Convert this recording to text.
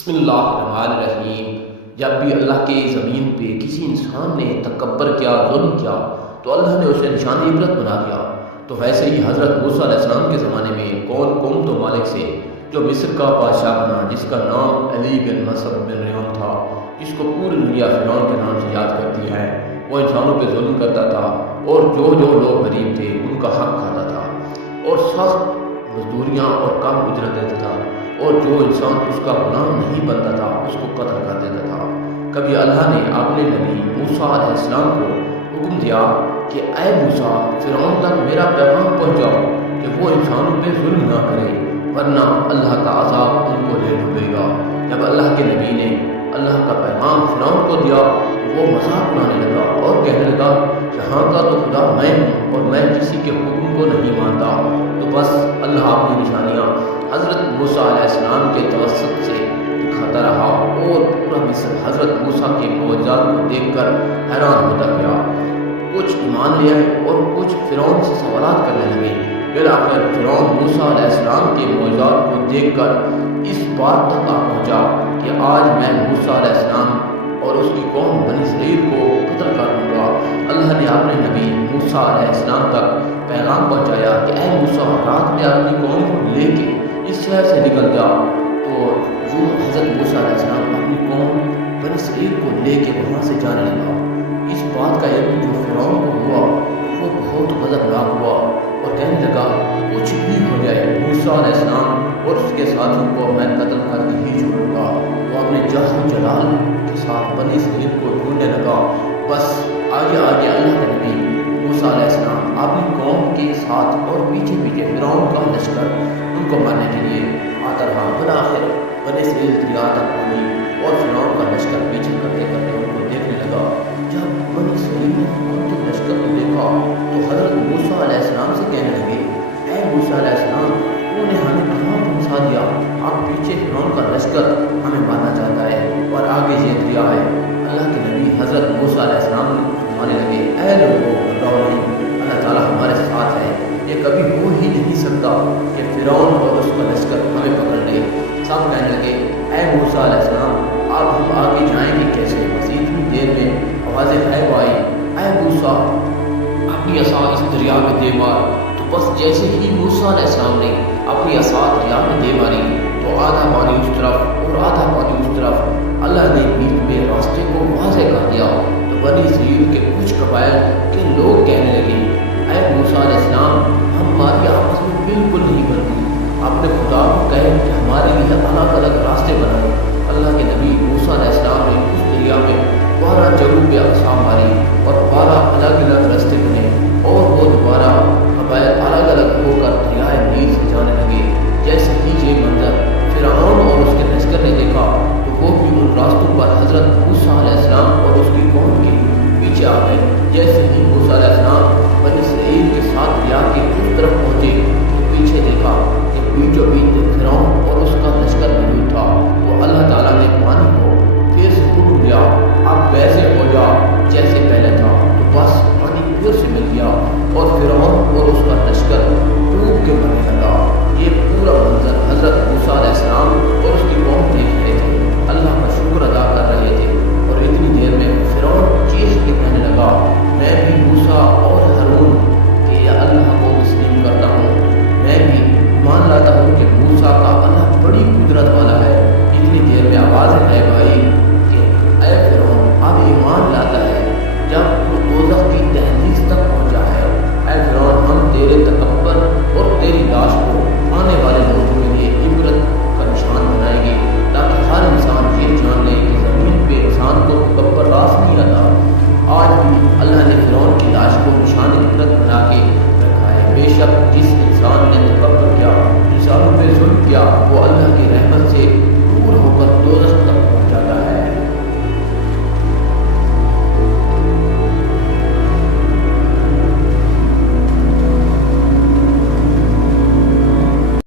بسم اللہ الرحمن الرحیم۔ جب بھی اللہ کے زمین پہ کسی انسان نے تکبر کیا، ظلم کیا، تو اللہ نے اسے نشان عبرت بنا دیا۔ تو ویسے ہی حضرت موسیٰ علیہ السلام کے زمانے میں کون قوم تو مالک سے جو مصر کا بادشاہ بنا، جس کا نام علی بن مصر بن ریحان تھا، جس کو پوری دنیا فرعون کے نام سے یاد کرتی ہے۔ وہ انسانوں پہ ظلم کرتا تھا اور جو لوگ غریب تھے ان کا حق کھاتا تھا اور سخت مزدوریاں اور کم اجرت دیتا تھا، اور جو انسان اس کا غلام نہیں بنتا تھا اس کو قتل کر دیتا تھا۔ کبھی اللہ نے اپنے نبی موسیٰ علیہ السلام کو حکم دیا کہ اے موسیٰ، فرعون تک میرا پیغام پہنچاؤ کہ وہ انسانوں پہ ظلم نہ کرے، ورنہ اللہ کا عذاب ان کو لے ڈوبے گا۔ جب اللہ کے نبی نے اللہ کا پیغام فرعون کو دیا، وہ مذاق اڑانے لگا اور کہنے لگا، یہاں کا تو خدا میں ہوں اور میں کسی کے حکم کو نہیں مانتا۔ تو بس اللہ اپنی نشانیاں حضرت موسیٰ علیہ السلام کے توسط سے دکھاتا رہا، اور پورا مصر حضرت موسیٰ کے معجزات کو دیکھ کر حیران ہوتا گیا۔ کچھ ایمان لے آئے اور کچھ فرعون سے سوالات کرنے لگے۔ بالآخر فرعون موسیٰ علیہ السلام کے معجزات کو دیکھ کر اس بات تک آ پہنچا کہ آج میں موسیٰ علیہ السلام اور اس کی قوم بنی اسرائیل کو قتل کر دوں گا۔ اللہ نے اپنے نبی موسیٰ علیہ السلام تک پیغام پہنچایا کہ اے موسیٰ، رات میں اپنی قوم کو لے کے اس شہر سے نکل جا۔ تو جو حضرت موسیٰ علیہ السلام اپنی قوم بنی اسرائیل کو لے کے وہاں سے جانے لگا۔ اس بات کا علم جو فرعون کو ہوا، وہ بہت غضبناک ہوا اور کہنے لگا، کچھ بھی ہو جائے، موسیٰ علیہ السلام اور اس کے ساتھیوں کو میں قتل کر کے ہی چھوڑوں گا۔ وہ اپنے جاہ و جلال کے ساتھ بنی اسرائیل کو ڈھونڈنے لگا۔ بس آگے آگے اللہ کے نبی موسیٰ علیہ السلام اپنی قوم کے ساتھ اور پیچھے پیچھے فرعون کا لشکر ان کو مارنے کے لیے آتا رہا۔ بالآخر بنی اسرائیل دریا تک پہنچی اور فرعون کا لشکر پیچھے کرتے کرتے ان کو دیکھنے لگا۔ جب بنی اسرائیل نے فرعون کے لشکر کو دیکھا تو حضرت موسیٰ علیہ السلام سے کہنے لگے، اے موسیٰ علیہ السلام، تو نے ہمیں کہاں پہنچا دیا؟ اب پیچھے فرعون کا لشکر ہمیں مارنا چاہتا ہے اور آگے یہ دریا ہے۔ اللہ کے نبی حضرت موسیٰ علیہ السلام فرمانے لگے، اے لوگوں، گھبراؤ نہیں، اللہ تعالیٰ ہمارے ساتھ ہے۔ یہ کبھی ہو ہی نہیں سکتا کہ فرعون اور اس کا لشکر ہمیں پکڑ لے۔ سب کہنے لگے، اے موسیٰ علیہ السلام، اب ہم آگے جائیں گے کیسے؟ مزید اتنی دیر میں آواز غیب آئی، اے موسیٰ، اپنی عصا اس دریا میں دے مار۔ تو بس جیسے ہی موسیٰ علیہ السلام نے اپنی عصا دریا میں دے ماری تو آدھا پانی اس طرف اور آدھا پانی اس طرف، اللہ نے بیچ میں راستے کو واضح کر دیا۔ تو بنی اسرائیل کے کچھ قبائل کے لوگ کہنے لگے، اے موسیٰ علیہ السلام، ہماری آپس میں بالکل نہیں بنتی، اپنے خدا کو کہے کہ ہمارے لیے الگ الگ راستے بنائے۔ اللہ کے نبی موسیٰ علیہ السلام نے اس دریا میں 12 جگہوں پہ عصا ماری اور 12 الگ الگ راستے بنے، اور وہ دوبارہ قبائل الگ الگ ہو کر دریائے نیل سے جانے لگے۔ جیسے ہی یہ منظر فرعون اور اس کے لشکر نے دیکھا تو وہ بھی ان راستوں پر حضرت موسیٰ علیہ السلام اور اس کی قوم کے پیچھے آ گئے۔ جیسے ہی موسیٰ علیہ السلام بنی اسرائیل کے ساتھ دریا کے اس طرف پہنچے تو پیچھے دیکھا کہ بیچوں بیچ فرعون اور اس کا لشکر موجود تھا۔ تو اللہ تعالیٰ نے پانی کو پھر سے حکم دیا، اب ویسے ہو جا جیسے پہلے تھا۔ تو بس پانی پھر سے مل گیا اور فرعون اور اس کا لشکر ڈوب کے مرنے لگا۔ یہ پورا منظر حضرت موسیٰ علیہ السلام اور اس کی قوم دیکھ رہے تھے، اللہ کا شکر ادا کر رہے تھے، اور اتنی دیر میں فرعون چیخ کے کہنے لگا، میں بھی موسیٰ اور ہارون کے اللہ کو تسلیم کرتا ہوں، میں بھی مان لاتا ہوں کہ موسیٰ کا اللہ بڑی قدرت والا ہے۔ اتنی دیر میں آواز غیب آئی کہ اے فرعون، اب ایمان لاتا ہے جب وہ دوزخ کی دہلیز تک پہنچا ہے۔ اے فرعون، ہم تیرے تکبر اور تیری لاش کو آنے والے لوگوں کے لیے عبرت کا نشان بنائیں گے، تاکہ ہر انسان یہ جان لے کہ زمین پہ انسان کو تکبر راس نہیں آتا۔ آج بھی اللہ نے فرعون کی لاش کو نشان عبرت بنا کے رکھا ہے۔ بے شک جس انسان نے تکبر کیا، انسانوں پہ ظلم کیا، وہ اللہ کی رحمت سے دور ہو کر دوزخ